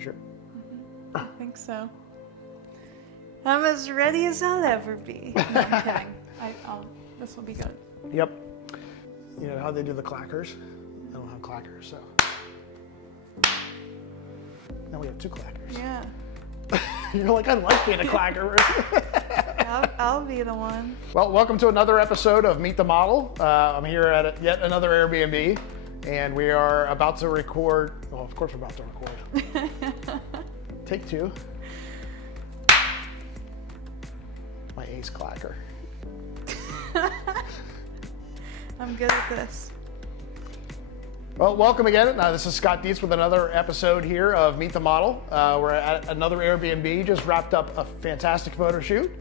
Sure. I think so. I'm as ready as I'll ever be. No, I'm kidding. This will be good. Yep. You know how they do the clackers? I don't have clackers, so. Now we have 2 clackers. Yeah. You're like, I like being a clacker. I'll be the one. Well, welcome to another episode of Meet the Model. I'm here at yet another Airbnb, and we are about to record. Well, of course we're about to record. Take 2. My ace clacker. I'm good at this. Well, welcome again. This is Scott Dietz with another episode here of Meet the Model. We're at another Airbnb, just wrapped up a fantastic photo shoot,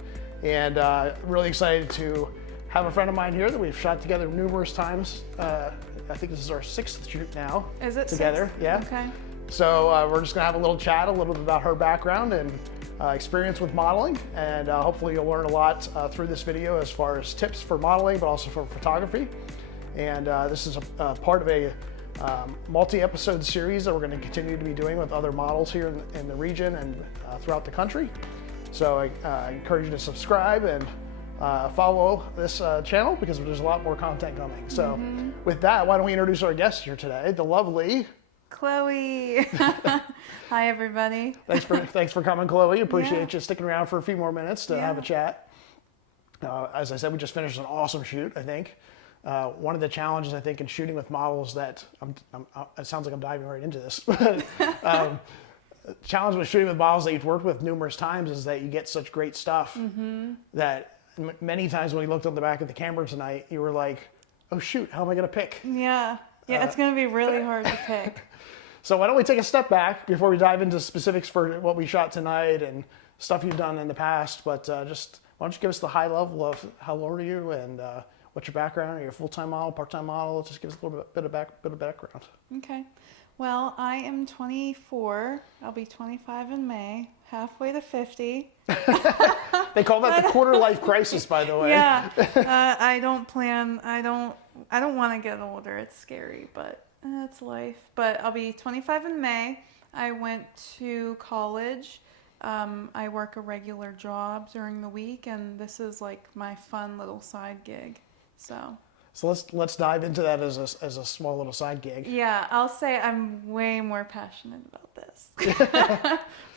and really excited to have a friend of mine here that we've shot together numerous times. I think this is our 6th shoot now. Is it together? 6th? Yeah. Okay. So we're just gonna have a little chat, a little bit about her background and experience with modeling, and hopefully you'll learn a lot through this video as far as tips for modeling, but also for photography. And this is a part of a multi-episode series that we're going to continue to be doing with other models here in the region and throughout the country. So I encourage you to subscribe and follow this channel because there's a lot more content coming. So with that, why don't we introduce our guest here today, the lovely Chloe. Hi, everybody. Thanks for coming, Chloe. Appreciate you sticking around for a few more minutes to have a chat. As I said, we just finished an awesome shoot, I think. One of the challenges, I think, in shooting with models that, it sounds like I'm diving right into this, challenge with shooting with models that you've worked with numerous times is that you get such great stuff that many times when you looked on the back of the camera tonight, you were like, oh shoot, how am I going to pick? Yeah, it's going to be really hard to pick. So why don't we take a step back before we dive into specifics for what we shot tonight and stuff you've done in the past, but just why don't you give us the high level of how old are you and what's your background? Are you a full-time model, part-time model? Just give us a little bit of background. Okay. Well, I am 24. I'll be 25 in May, halfway to 50. They call that the quarter life crisis, by the way. Yeah. I don't want to get older. It's scary, but it's life. But I'll be 25 in May. I went to college. I work a regular job during the week, and this is like my fun little side gig. So let's dive into that as a small little side gig. Yeah, I'll say I'm way more passionate about this.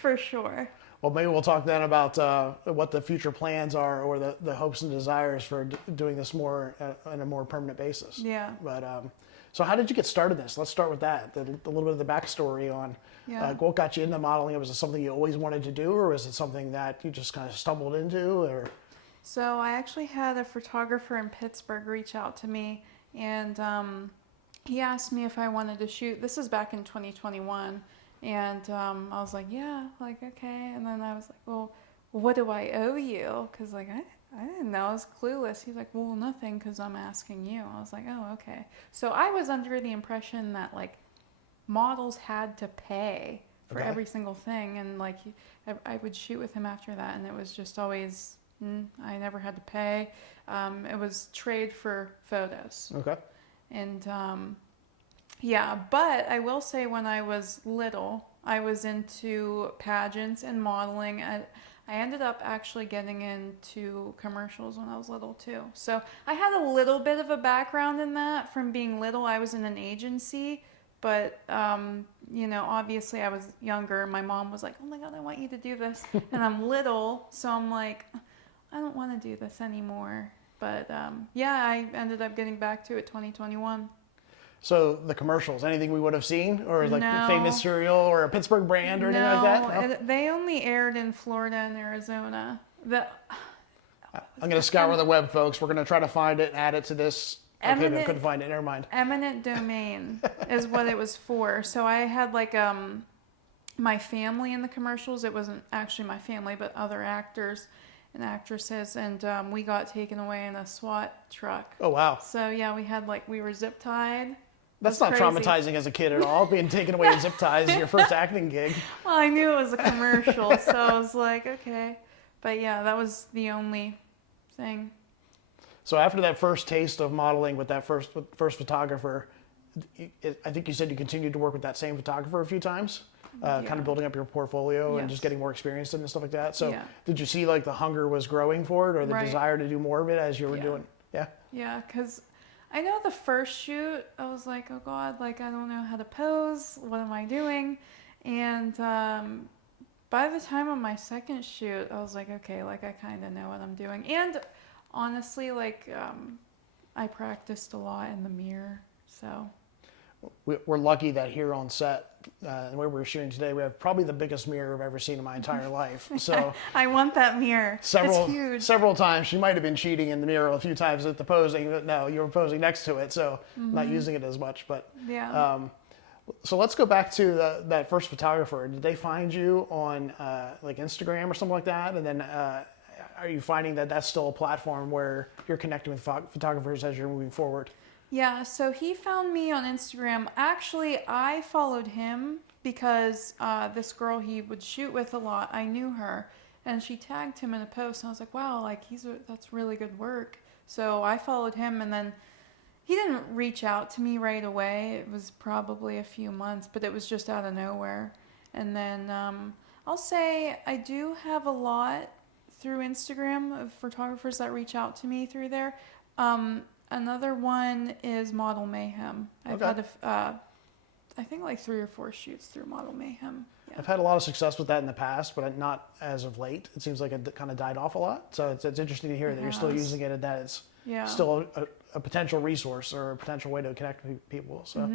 For sure. Well, maybe we'll talk then about what the future plans are or the hopes and desires for doing this more on a more permanent basis. Yeah. But so how did you get started in this? Let's start with that, the little bit of the backstory on what got you into modeling. Was it something you always wanted to do, or was it something that you just kind of stumbled into? Or So I actually had a photographer in Pittsburgh reach out to me, and he asked me if I wanted to shoot. This is back in 2021, and I was like, yeah, like, okay. And then I was like, well, what do I owe you? Because, like, I didn't know. I was clueless. He's like, well, nothing, because I'm asking you. I was like, oh, okay. So I was under the impression that, like, models had to pay for every single thing, and, like, I would shoot with him after that, and it was just always... I never had to pay. It was trade for photos. Okay. And but I will say when I was little, I was into pageants and modeling. I ended up actually getting into commercials when I was little too. So I had a little bit of a background in that from being little. I was in an agency, but obviously I was younger. My mom was like, oh my God, I want you to do this. And I'm little, so I'm like, I don't want to do this anymore. But I ended up getting back to it 2021. So the commercials, anything we would have seen, or like the famous cereal or a Pittsburgh brand or anything like that? No, they only aired in Florida and Arizona. I'm going to scour the web, folks. We're going to try to find it and add it to this. Okay, but I couldn't find it. Never mind. Eminent domain is what it was for. So I had like my family in the commercials. It wasn't actually my family, but other actors and actresses, and we got taken away in a SWAT truck. Oh, wow. So yeah, we were zip tied. That's not crazy. Traumatizing as a kid at all, being taken away in zip ties is your first acting gig. Well, I knew it was a commercial, so I was like, okay. But yeah, that was the only thing. So after that first taste of modeling with that first photographer, I think you said you continued to work with that same photographer a few times? kind of building up your portfolio and just getting more experience in and stuff like that. So did you see like the hunger was growing for it, or the desire to do more of it as you were doing? Yeah. Yeah, because I know the first shoot, I was like, oh God, like I don't know how to pose. What am I doing? And by the time of my second shoot, I was like, okay, like I kind of know what I'm doing. And honestly, like I practiced a lot in the mirror, so. We're lucky that here on set, and where we're shooting today, we have probably the biggest mirror I've ever seen in my entire life. So I want that mirror. It's huge. Several times she might have been cheating in the mirror a few times at the posing, but no, you were posing next to it, so not using it as much. But so let's go back to that first photographer. Did they find you on like Instagram or something like that? And then are you finding that that's still a platform where you're connecting with photographers as you're moving forward? Yeah, so he found me on Instagram. Actually, I followed him because this girl he would shoot with a lot, I knew her, and she tagged him in a post, and I was like, wow, like that's really good work. So I followed him, and then he didn't reach out to me right away. It was probably a few months, but it was just out of nowhere. And then I'll say I do have a lot through Instagram of photographers that reach out to me through there. Another one is Model Mayhem. I've had I think like 3 or 4 shoots through Model Mayhem. Yeah. I've had a lot of success with that in the past, but not as of late. It seems like it kind of died off a lot. So it's interesting to hear that you're still using it and that it's still a potential resource or a potential way to connect with people. So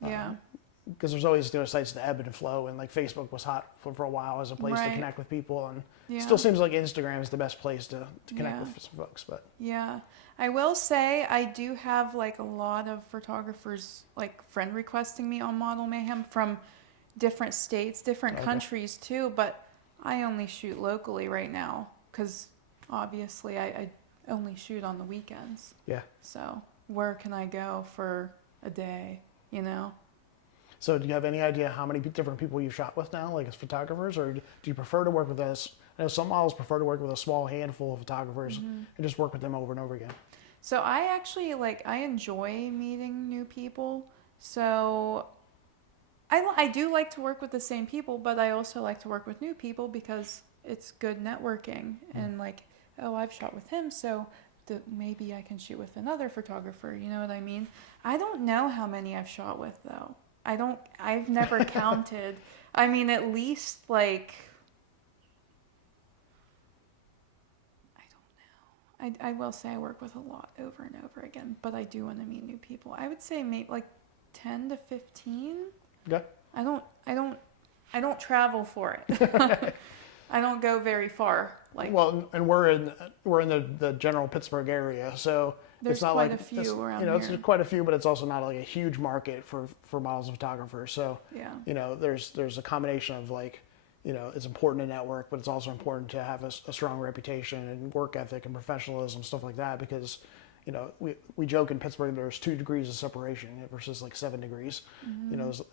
because there's always sites that ebb and flow, and like Facebook was hot for a while as a place to connect with people, and it still seems like Instagram is the best place to connect with some folks. But I will say I do have like a lot of photographers like friend requesting me on Model Mayhem from different states, different countries too, but I only shoot locally right now because obviously I only shoot on the weekends. Yeah. So where can I go for a day, you know? So do you have any idea how many different people you've shot with now, like as photographers, or do you prefer to work with us? I know some models prefer to work with a small handful of photographers and just work with them over and over again. So I actually I enjoy meeting new people. So I do like to work with the same people, but I also like to work with new people because it's good networking and like, oh, I've shot with him, so maybe I can shoot with another photographer. You know what I mean? I don't know how many I've shot with though. I've never counted. I mean, at least like, I don't know. I will say I work with a lot over and over again, but I do want to meet new people. I would say maybe like 10 to 15. Yeah. I don't travel for it. I don't go very far. Like, well, and we're in the general Pittsburgh area, so there's it's not quite like a few around here. It's quite a few, but it's also not like a huge market for models and photographers. So there's a combination of like, it's important to network, but it's also important to have a strong reputation and work ethic and professionalism, stuff like that, because we joke in Pittsburgh there's 2 degrees of separation versus like 7 degrees.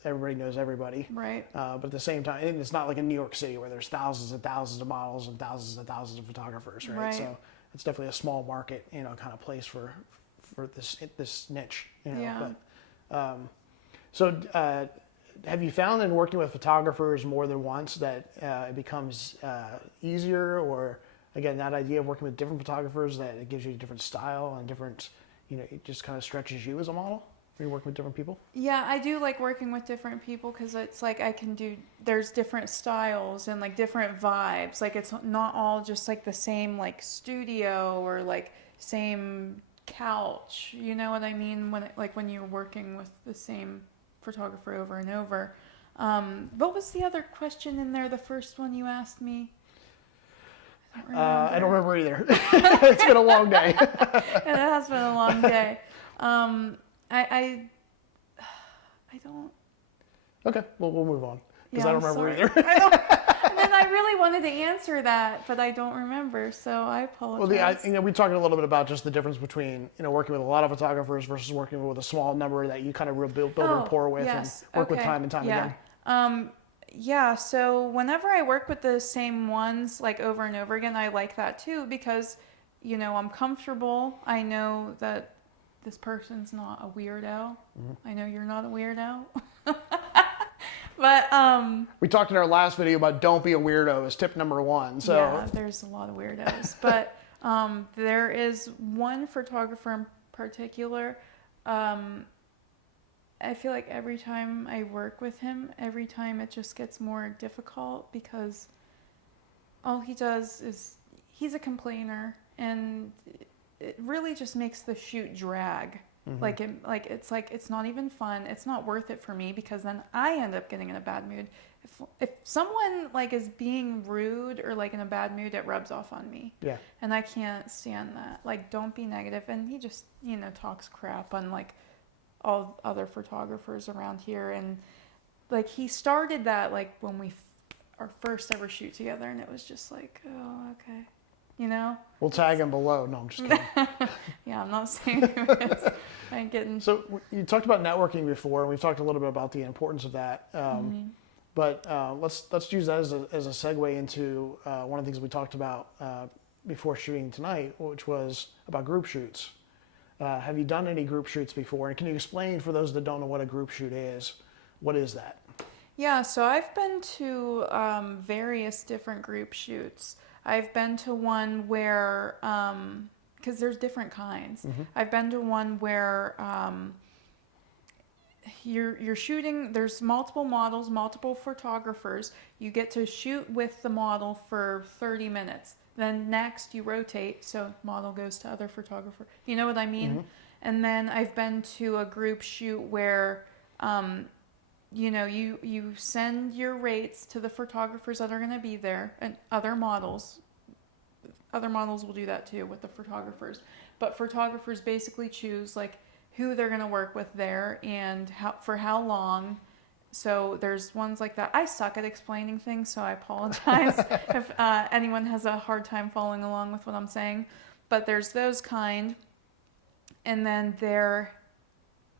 Everybody knows everybody. Right. But at the same time, and it's not like in New York City where there's thousands and thousands of models and thousands of photographers, right? So it's definitely a small market, kind of place for this niche. But so have you found in working with photographers more than once that it becomes easier, or again, that idea of working with different photographers, that it gives you a different style and different, it just kind of stretches you as a model when you're working with different people? Yeah, I do like working with different people because it's like there's different styles and like different vibes. Like it's not all just like the same like studio or like same couch. You know what I mean? When you're working with the same photographer over and over. What was the other question in there? The first one you asked me? I don't remember either. It's been a long day. It has been a long day. I don't. Okay, well, we'll move on because I don't remember either. And then I really wanted to answer that, but I don't remember, so I apologize. Well, we talked a little bit about just the difference between working with a lot of photographers versus working with a small number that you kind of build rapport with and work with time and time again. Yeah, so whenever I work with the same ones like over and over again, I like that too because, I'm comfortable. I know that this person's not a weirdo. I know you're not a weirdo. But We talked in our last video about don't be a weirdo as tip number 1. So yeah, there's a lot of weirdos. But there is one photographer in particular. I feel like every time I work with him, every time it just gets more difficult because all he does is he's a complainer, and it really just makes the shoot drag. It's not even fun. It's not worth it for me because then I end up getting in a bad mood. If someone like is being rude or like in a bad mood, it rubs off on me. Yeah. And I can't stand that. Like, don't be negative. And he just, talks crap on like all other photographers around here. And like he started that like when we our first ever shoot together, and it was just like, oh, okay. We'll tag him below. No, I'm just kidding. Yeah, I'm not saying who it is. I ain't getting. So you talked about networking before, and we've talked a little bit about the importance of that. But let's use that as a segue into one of the things we talked about before shooting tonight, which was about group shoots. Have you done any group shoots before? And can you explain for those that don't know what a group shoot is? What is that? Yeah, so I've been to various different group shoots. I've been to one where, because there's different kinds. I've been to one where you're shooting, there's multiple models, multiple photographers. You get to shoot with the model for 30 minutes. Then next you rotate, so model goes to other photographer. You know what I mean? And then I've been to a group shoot where you send your rates to the photographers that are going to be there, and other models will do that too with the photographers. But photographers basically choose like who they're going to work with there and for how long. So there's ones like that. I suck at explaining things, so I apologize if anyone has a hard time following along with what I'm saying. But there's those kind. And then there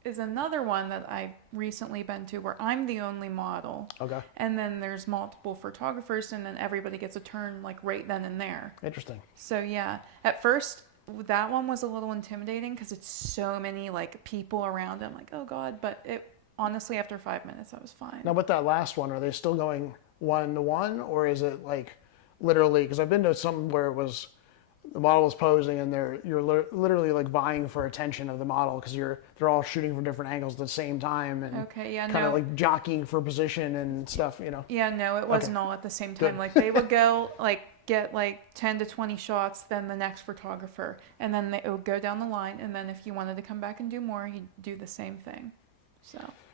is another one that I've recently been to where I'm the only model. Okay. And then there's multiple photographers, and then everybody gets a turn like right then and there. Interesting. So yeah, at first that one was a little intimidating because it's so many like people around. I'm like, oh God, but honestly, after 5 minutes, I was fine. Now with that last one, are they still going 1-to-1, or is it like literally, because I've been to some where it was the model is posing and you're literally like vying for attention of the model because they're all shooting from different angles at the same time and kind of like jockeying for position and stuff, Yeah, no, it wasn't all at the same time. Good. Like they would go like get like 10 to 20 shots, then the next photographer, and then it would go down the line, and then if you wanted to come back and do more, you'd do the same thing.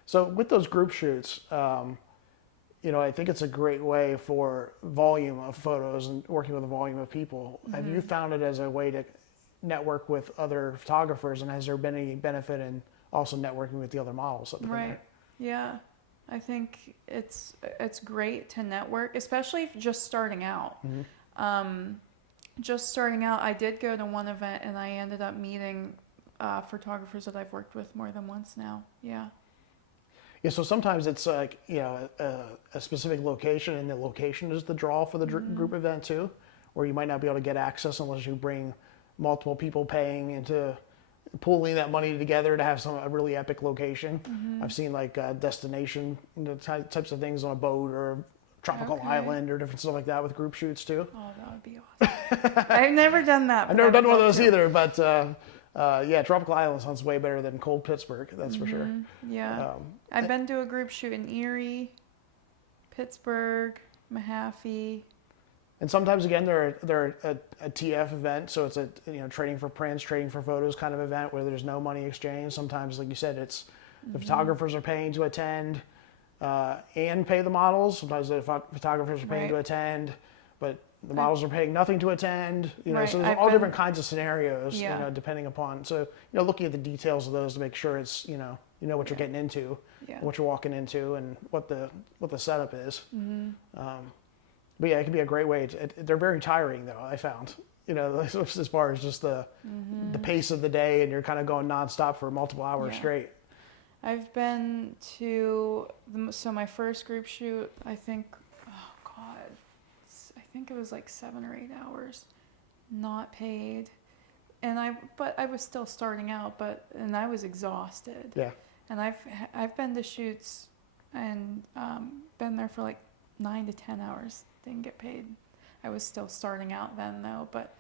So with those group shoots, I think it's a great way for volume of photos and working with a volume of people. Have you found it as a way to network with other photographers, and has there been any benefit in also networking with the other models? Right. Yeah. I think it's great to network, especially if just starting out. Just starting out, I did go to one event and I ended up meeting photographers that I've worked with more than once now. Yeah. Yeah, so sometimes it's like, a specific location, and the location is the draw for the group event too, where you might not be able to get access unless you bring multiple people paying into pooling that money together to have a really epic location. I've seen like destination types of things on a boat or tropical island or different stuff like that with group shoots too. Oh, that would be awesome. I've never done that. I've never done one of those either, but yeah, tropical island sounds way better than cold Pittsburgh, that's for sure. Yeah. I've been to a group shoot in Erie, Pittsburgh, Mahaffey. And sometimes again they're a TF event, so it's a trading for prints, trading for photos kind of event where there's no money exchange. Sometimes, like you said, it's the photographers are paying to attend and pay the models. Sometimes the photographers are paying to attend, but the models are paying nothing to attend. So there's all different kinds of scenarios. Depending upon. So looking at the details of those to make sure it's you know what you're getting into, what you're walking into, and what the setup is. But yeah, it can be a great way. They're very tiring though, I found. As far as just the pace of the day, and you're kind of going nonstop for multiple hours straight. I've been to my first group shoot. I think, I think it was like 7 or 8 hours, not paid, but I was still starting out. And I was exhausted. Yeah. And I've been to shoots and been there for like 9 to 10 hours. Didn't get paid. I was still starting out then though, but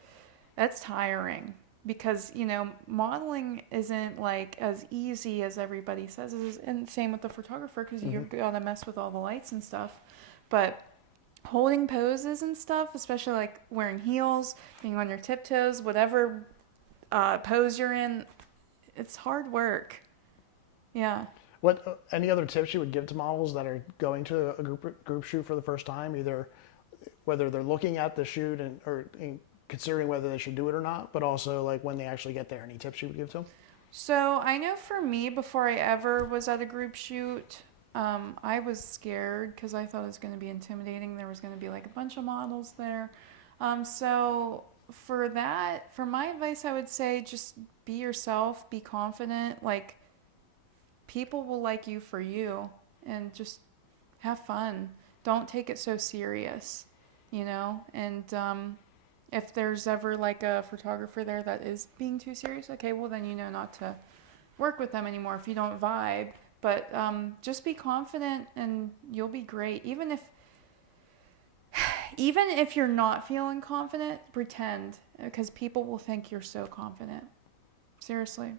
that's tiring because, you know, modeling isn't like as easy as everybody says. And same with the photographer, because you've got to mess with all the lights and stuff. But holding poses and stuff, especially like wearing heels, being on your tiptoes, whatever pose you're in, it's hard work. Yeah. What any other tips you would give to models that are going to a group shoot for the first time, either whether they're looking at the shoot or considering whether they should do it or not, but also like when they actually get there, any tips you would give to them? So I know for me, before I ever was at a group shoot, I was scared because I thought it was going to be intimidating. There was going to be like a bunch of models there. So for that, for my advice, I would say just be yourself, be confident. Like, people will like you for you, and just have fun. Don't take it so serious, you know? And if there's ever like a photographer there that is being too serious, okay, well then you know not to work with them anymore if you don't vibe. But just be confident and you'll be great. Even if you're not feeling confident, pretend, because people will think you're so confident. Seriously.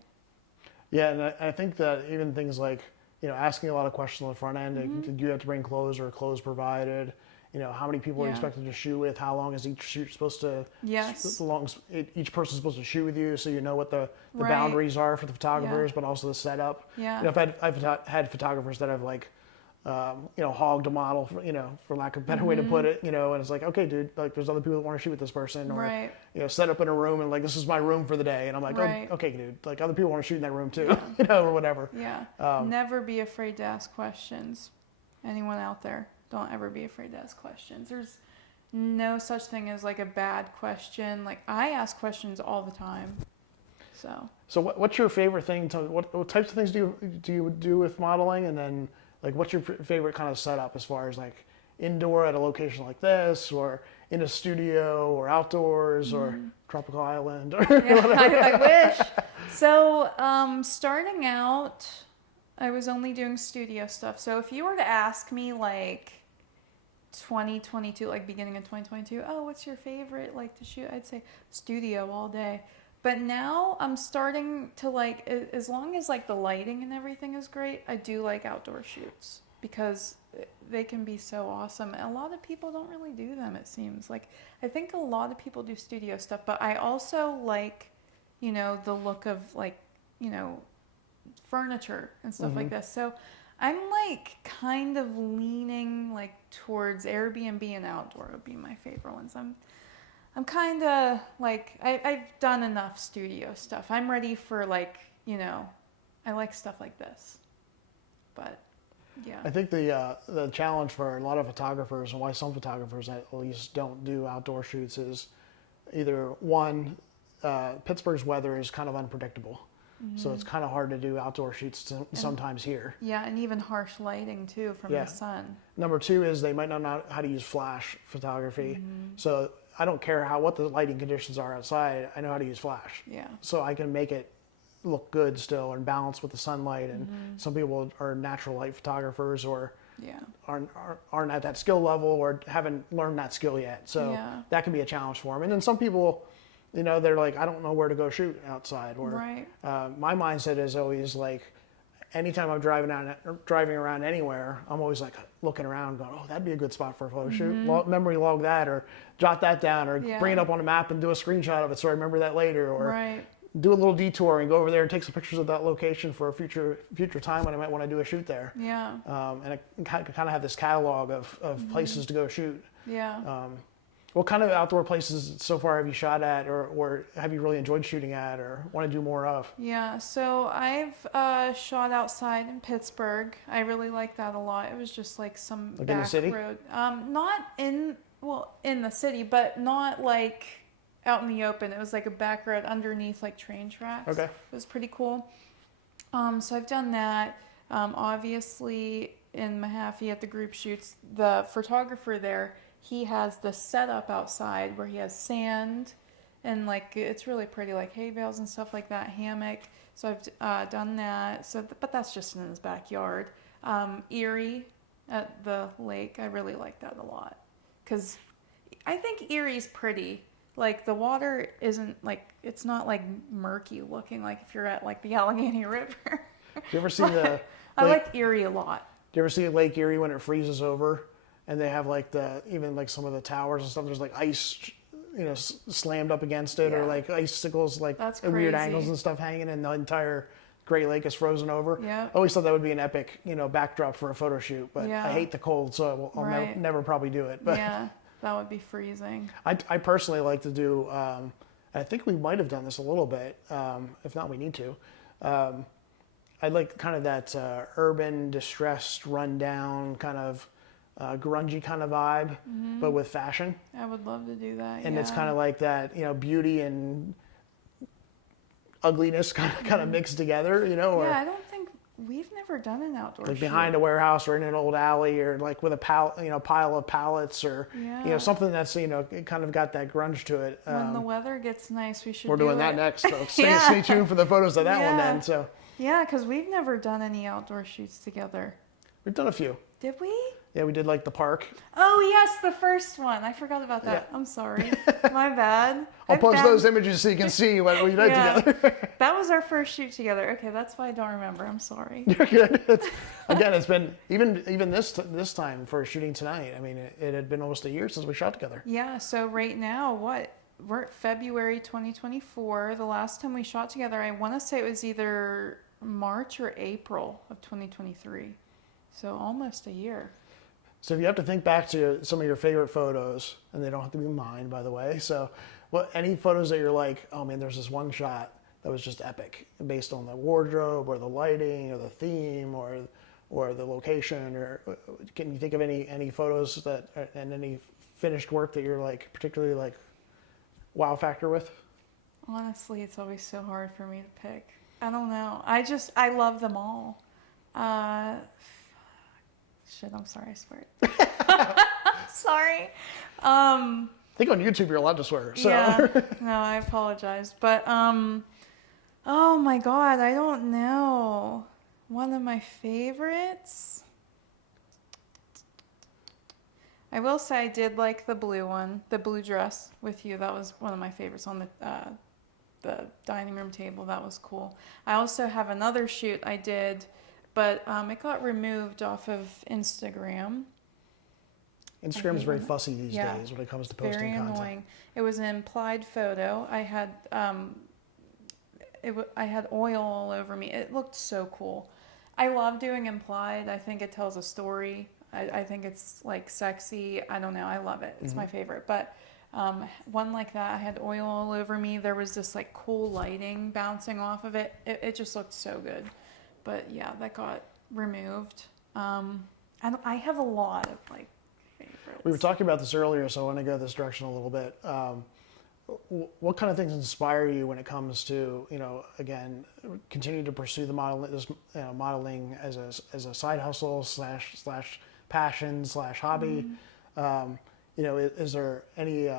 Yeah, and I think that even things like, you know, asking a lot of questions on the front end, like, did you have to bring clothes or clothes provided? You know, how many people are you expected to shoot with? How long is each shoot supposed to? Yes. Each person's supposed to shoot with you, so you know what the boundaries are for the photographers, but also the setup. Yeah. You know, I've had photographers that have like, you know, hogged a model, for lack of a better way to put it, you know, and it's like, okay, dude, like there's other people that want to shoot with this person, or you know, set up in a room and like, this is my room for the day, and I'm like, oh, okay, dude, like other people want to shoot in that room too, you know, or whatever. Yeah. Never be afraid to ask questions. Anyone out there, don't ever be afraid to ask questions. There's no such thing as like a bad question. Like, I ask questions all the time. So what's your favorite thing what types of things do you do with modeling, and then like what's your favorite kind of setup as far as like indoor at a location like this, or in a studio, or outdoors, or tropical island, or whatever? I wish. So starting out, I was only doing studio stuff. So if you were to ask me like 2022, like beginning of 2022, oh, what's your favorite like to shoot? I'd say studio all day. But now I'm starting to like, as long as like the lighting and everything is great, I do like outdoor shoots because they can be so awesome. And a lot of people don't really do them, it seems. Like, I think a lot of people do studio stuff, but I also like, you know, the look of like, you know, furniture and stuff like this. So I'm like kind of leaning like towards Airbnb and outdoor would be my favorite ones. I'm kind of like, I've done enough studio stuff. I'm ready for like, you know, I like stuff like this. But yeah. I think the challenge for a lot of photographers, and why some photographers at least don't do outdoor shoots, is either one, Pittsburgh's weather is kind of unpredictable. So it's kind of hard to do outdoor shoots sometimes here. Yeah, and even harsh lighting too from the sun. Number two is they might not know how to use flash photography. So I don't care what the lighting conditions are outside, I know how to use flash. Yeah. So I can make it look good still and balance with the sunlight. And some people are natural light photographers, or aren't at that skill level, or haven't learned that skill yet. So that can be a challenge for them. And then some people, you know, they're like, I don't know where to go shoot outside. Or my mindset is always like, anytime I'm driving around anywhere, I'm always like looking around going, oh, that'd be a good spot for a photo shoot. Memory log that, or jot that down, or bring it up on a map and do a screenshot of it so I remember that later, or do a little detour and go over there and take some pictures of that location for a future time when I might want to do a shoot there. Yeah. And I kind of have this catalog of places to go shoot. Yeah. What kind of outdoor places so far have you shot at, or have you really enjoyed shooting at, or want to do more of? Yeah, so I've shot outside in Pittsburgh. I really like that a lot. It was just like some like back in the city? road. Not in the city, but not like out in the open. It was like a back road underneath like train tracks. Okay. It was pretty cool. So I've done that. Obviously in Mahaffey at the group shoots, the photographer there, he has the setup outside where he has sand and like it's really pretty, like hay bales and stuff like that, hammock. So I've done that. So, but that's just in his backyard. Erie at the lake. I really like that a lot because I think Erie's pretty. Like the water isn't like, it's not like murky looking like if you're at like the Allegheny River. Do you ever see the? I like Erie a lot. Do you ever see Lake Erie when it freezes over, and they have like even like some of the towers and stuff? There's like ice, slammed up against it, or like icicles like That's at weird crazy. angles and stuff hanging, and the entire Great Lake is frozen over. Yeah. I always thought that would be an epic, backdrop for a photo shoot, but I hate the cold, so I'll never probably do it. But yeah, that would be freezing. I personally like to do, I think we might have done this a little bit. If not, we need to. I like kind of that urban, distressed, rundown, kind of grungy kind of vibe, but with fashion. I would love to do that. And it's kind of like that, beauty and ugliness kind of mixed together, or I don't think we've never done an outdoor like shoot. behind a warehouse or in an old alley, or like with a pile of pallets, or something that's it kind of got that grunge to it. When the weather gets nice, we should. We're doing that next, folks. Stay tuned for the photos of that one then. So yeah, because we've never done any outdoor shoots together. we've done a few. Did we? Yeah, we did like the park. Oh yes, the first one. I forgot about that. I'm sorry. My bad. I'll post those images so you can see what we did together. That was our first shoot together. Okay, that's why I don't remember. I'm sorry. You're good. Again, it's been even this time for shooting tonight. I mean, it had been almost a year since we shot together. Yeah. So right now, we're at February 2024. The last time we shot together, I want to say it was either March or April of 2023. So almost a year. So if you have to think back to some of your favorite photos, and they don't have to be mine, by the way. So, any photos that you're like, oh man, there's this one shot that was just epic, based on the wardrobe or the lighting or the theme or the location, or can you think of any photos and any finished work that you're like particularly like wow factor with? Honestly, it's always so hard for me to pick. I don't know. I love them all. Shit, I'm sorry, I swear. Sorry. I think on YouTube you're allowed to swear. So. Yeah, no, I apologize. But, oh my God, I don't know. One of my favorites? I will say I did like the blue one, the blue dress with you. That was one of my favorites on the dining room table. That was cool. I also have another shoot I did, but it got removed off of Instagram. Instagram is very fussy these days when it comes to posting very content. Annoying. It was an implied photo. I had I had oil all over me. It looked so cool. I love doing implied. I think it tells a story. I think it's like sexy. I don't know. I love it. It's my favorite. But one like that, I had oil all over me. There was this like cool lighting bouncing off of it. It just looked so good. But yeah, that got removed. I have a lot of like favorites. We were talking about this earlier, so I want to go this direction a little bit. What kind of things inspire you when it comes to, again, continue to pursue the modeling as a side hustle slash passion slash hobby? Is there any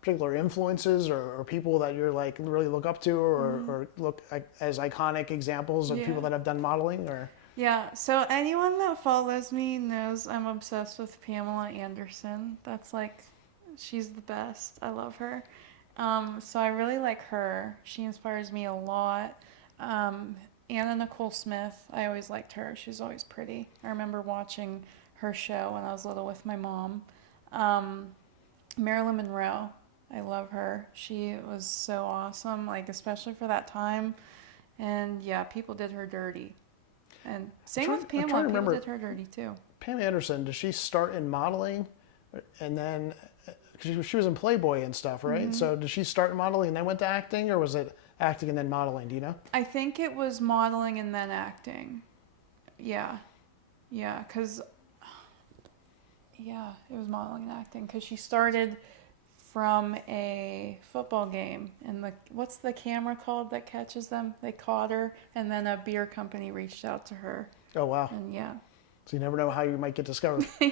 particular influences or people that you're like really look up to or look as iconic examples of people that have done modeling? Or yeah, so anyone that follows me knows I'm obsessed with Pamela Anderson. That's like, she's the best. I love her. So I really like her. She inspires me a lot. Anna Nicole Smith, I always liked her. She's always pretty. I remember watching her show when I was little with my mom. Marilyn Monroe, I love her. She was so awesome, like especially for that time. And yeah, people did her dirty. And same with Pamela, people did her dirty too. Pam Anderson, did she start in modeling and then, because she was in Playboy and stuff, right? So did she start modeling and then went to acting, or was it acting and then modeling? Do you know? I think it was modeling and then acting. Yeah, because it was modeling and acting because she started from a football game, and what's the camera called that catches them? They caught her, and then a beer company reached out to her. Oh wow! And so you never know how you might get discovered. Yeah,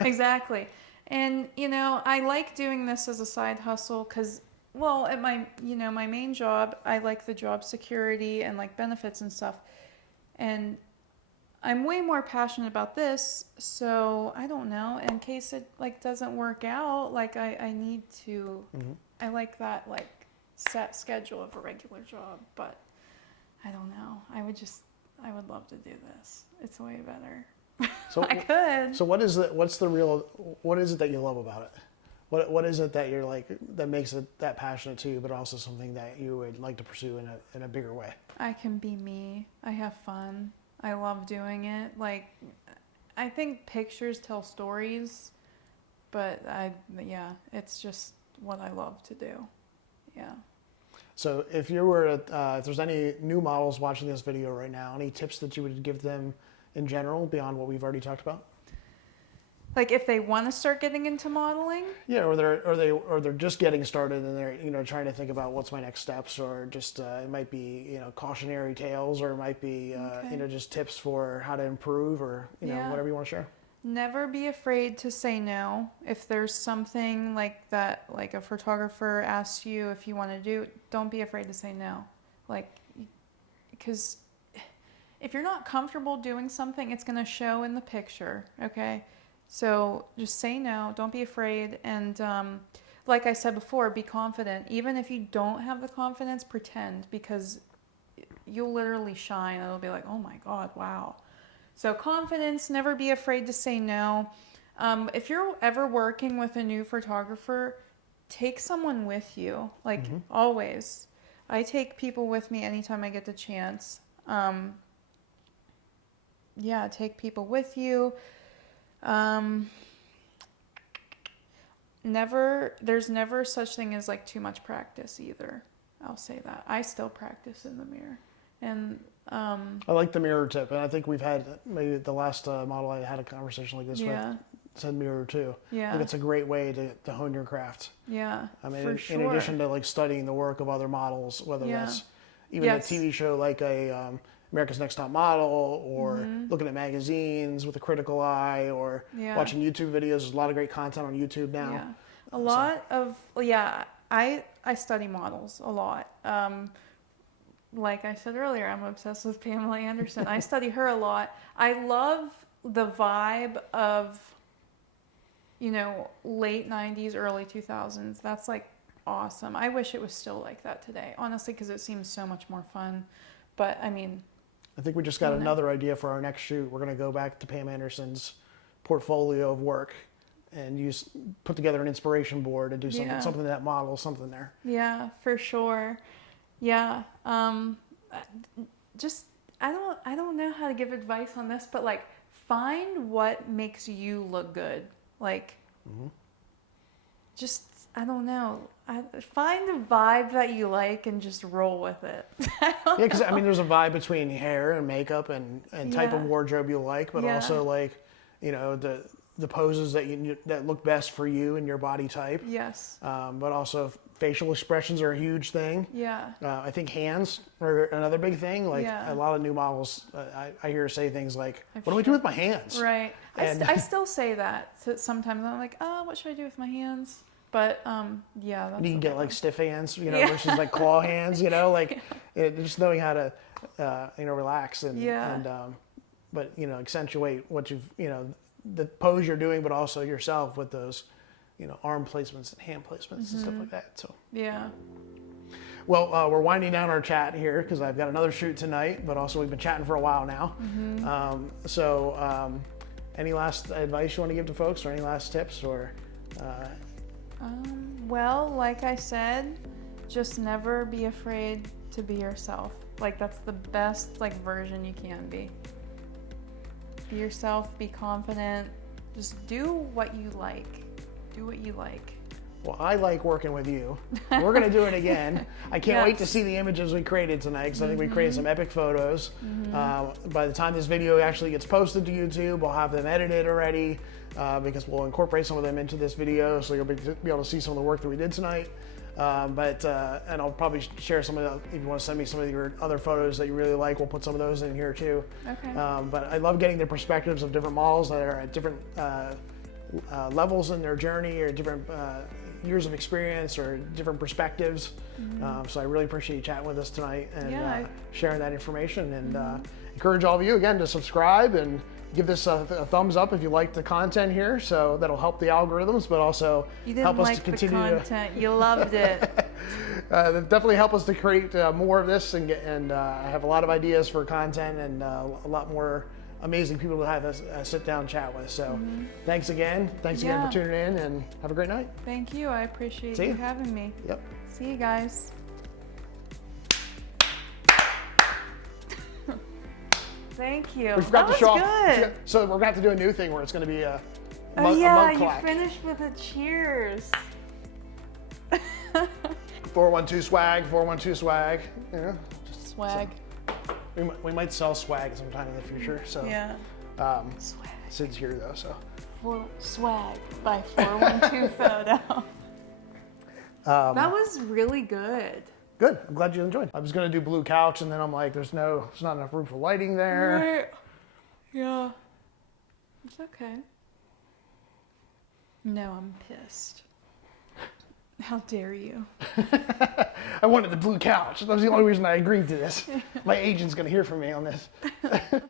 exactly. And I like doing this as a side hustle because, well, at my my main job, I like the job security and like benefits and stuff, and I'm way more passionate about this, so I don't know. In case it like doesn't work out, like I need to. I like that like set schedule of a regular job, but I don't know. I would love to do this. It's way better. So I could. So what is it that you love about it? What is it that you're like that makes it that passionate to you, but also something that you would like to pursue in a bigger way? I can be me. I have fun. I love doing it. Like, I think pictures tell stories, but it's just what I love to do. Yeah. So if you were if there's any new models watching this video right now, any tips that you would give them in general beyond what we've already talked about? Like if they want to start getting into modeling? Yeah, or they're just getting started and they're trying to think about what's my next steps, or just it might be cautionary tales, or it might be just tips for how to improve, or whatever you want to share. Never be afraid to say no. If there's something like that, like a photographer asks you if you want to do, don't be afraid to say no. Like, because if you're not comfortable doing something, it's going to show in the picture, okay? So just say no, don't be afraid, and like I said before, be confident. Even if you don't have the confidence, pretend, because you'll literally shine. It'll be like, oh my God, wow. So confidence, never be afraid to say no. If you're ever working with a new photographer, take someone with you, like always. I take people with me anytime I get the chance. Take people with you. There's never such thing as like too much practice either. I'll say that. I still practice in the mirror. And I like the mirror tip, and I think we've had maybe the last model I had a conversation like this with said mirror too. Yeah. I think it's a great way to hone your craft. Yeah. I mean, for sure. in addition to like studying the work of other models, whether that's even a TV show like a America's Next Top Model, or looking at magazines with a critical eye, or watching YouTube videos. There's a lot of great content on YouTube now. Yeah. A lot of, I study models a lot. Like I said earlier, I'm obsessed with Pamela Anderson. I study her a lot. I love the vibe of, late 90s, early 2000s. That's like awesome. I wish it was still like that today, honestly, because it seems so much more fun. But I mean, I think we just got another idea for our next shoot. We're going to go back to Pam Anderson's portfolio of work and put together an inspiration board and do something that models something there. Yeah, for sure. Yeah. Just I don't know how to give advice on this, but like find what makes you look good. Like just I don't know. Find a vibe that you like and just roll with it. Because I mean, there's a vibe between hair and makeup and type of wardrobe you like, but also like, the poses that look best for you and your body type. Yes. But also facial expressions are a huge thing. Yeah. I think hands are another big thing. Like a lot of new models, I hear say things like, "What do I do with my hands?" Right. I still say that sometimes. I'm like, "Oh, what should I do with my hands?" But that's you can get like stiff hands, versus like claw hands, just knowing how to, relax and but accentuate what you've, the pose you're doing, but also yourself with those, arm placements and hand placements and stuff like that. So well, we're winding down our chat here because I've got another shoot tonight, but also we've been chatting for a while now. Any last advice you want to give to folks, or any last tips, or? Well, like I said, just never be afraid to be yourself. Like that's the best version you can be. Be yourself, be confident, just do what you like. Do what you like. Well, I like working with you. We're going to do it again. I can't wait to see the images we created tonight, because I think we created some epic photos. By the time this video actually gets posted to YouTube, we'll have them edited already, because we'll incorporate some of them into this video, so you'll be able to see some of the work that we did tonight. And I'll probably share some of the, if you want to send me some of your other photos that you really like, we'll put some of those in here too. Okay. But I love getting the perspectives of different models that are at different levels in their journey, or different years of experience, or different perspectives. So I really appreciate you chatting with us tonight and sharing that information. And encourage all of you again to subscribe and give this a thumbs up if you like the content here. So that'll help the algorithms, but also help us to continue the content. You loved it. Definitely help us to create more of this and I have a lot of ideas for content and a lot more amazing people to have a sit down chat with. So thanks again. Thanks again for tuning in and have a great night. Thank you. I appreciate you having me. Yep. See you guys. Thank you. We forgot that to show was good. off. So we're going to have to do a new thing where it's going to be a mug, yeah, a mug clack. You finished with a cheers. 412 swag, 412 swag. You know, just swag. We might sell swag sometime in the future. So yeah. Swag. Sid's here though, so. Swag by 412 photo. That was really good. Good. I'm glad you enjoyed. I was gonna do blue couch, and then I'm like, there's not enough room for lighting there. Right. Yeah. It's okay. No, I'm pissed. How dare you? I wanted the blue couch. That was the only reason I agreed to this. My agent's gonna hear from me on this.